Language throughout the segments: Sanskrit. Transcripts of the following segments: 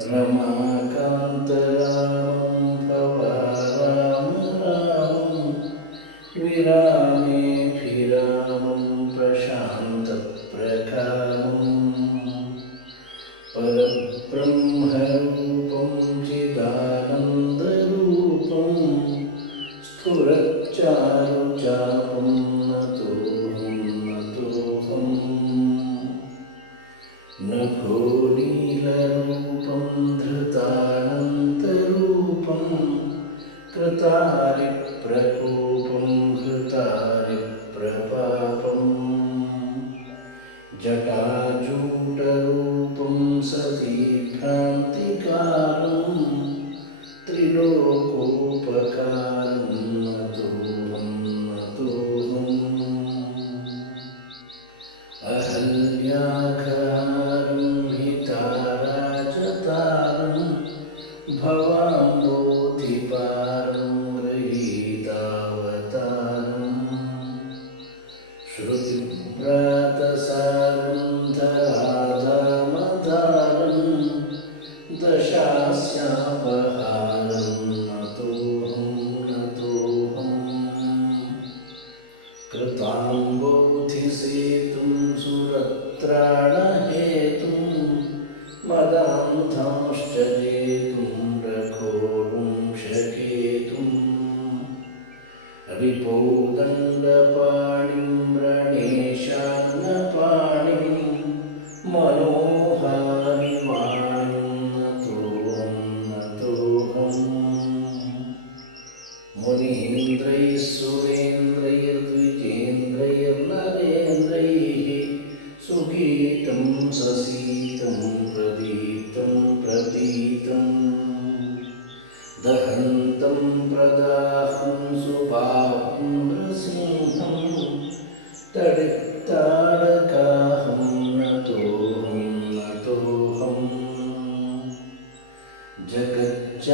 रमाकान्त रामं रामं विरा कृतारिप्रकोपं कृतारिप्रपापम् जटाजूटरूपं सतीभ्रान्तिकारं त्रिलोकोपकारं नतोऽहं नतोऽहम् अहल्याघारं हिताराजतारं भवाम्बोधिपारं कृताम्बोधिसेतुं सुरत्राणहेतुं मदान्धांश्च जेतुं रघोरुं शकेतुम् रिपोदण्डपाणिं व्रणेशान्नपाणिं मनोहारिवाणिं ससीतं प्रदीप्तं प्रतीतम्। दहन्तं प्रदाहं सुबाहुं नृसिंहं तडित्ताडकाहं नतोऽहं नतोऽहम्। जगच्चारुपालं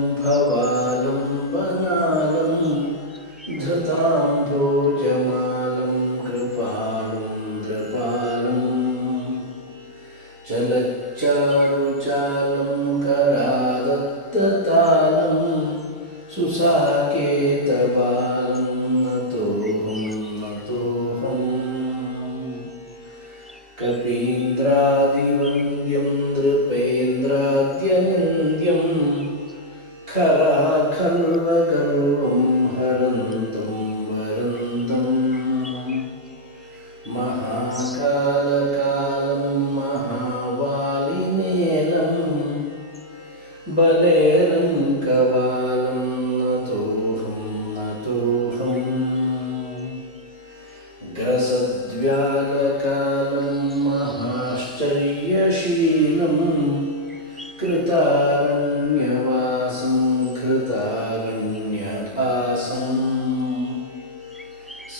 भवालं वनालं धृतां करादत्ततालं सुसाकेतबालं नतोऽहं नतोऽहम् कपीन्द्रादिवन्द्यं नृपेन्द्राद्यनिन्द्यं खराखल्वगर्वं हरन्तं। वरन्तम्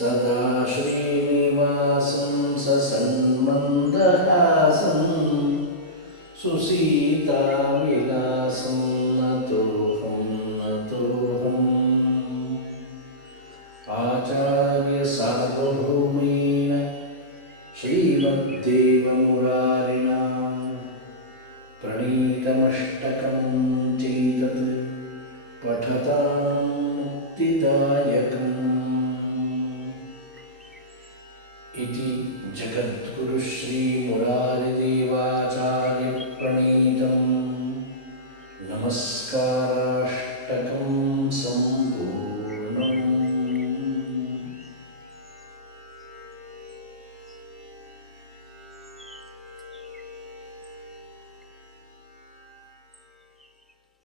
सदा श्रीनिवासं ससन्मन्दहासं सुसीताविलासं नतोऽहं नतोऽहम्। आचार्यसार्वभौमेन श्रीमद्देवमुरारिणा इति जगद्गुरुश्रीमुरारिदेवाचार्यप्रणीतं नमस्काराश्च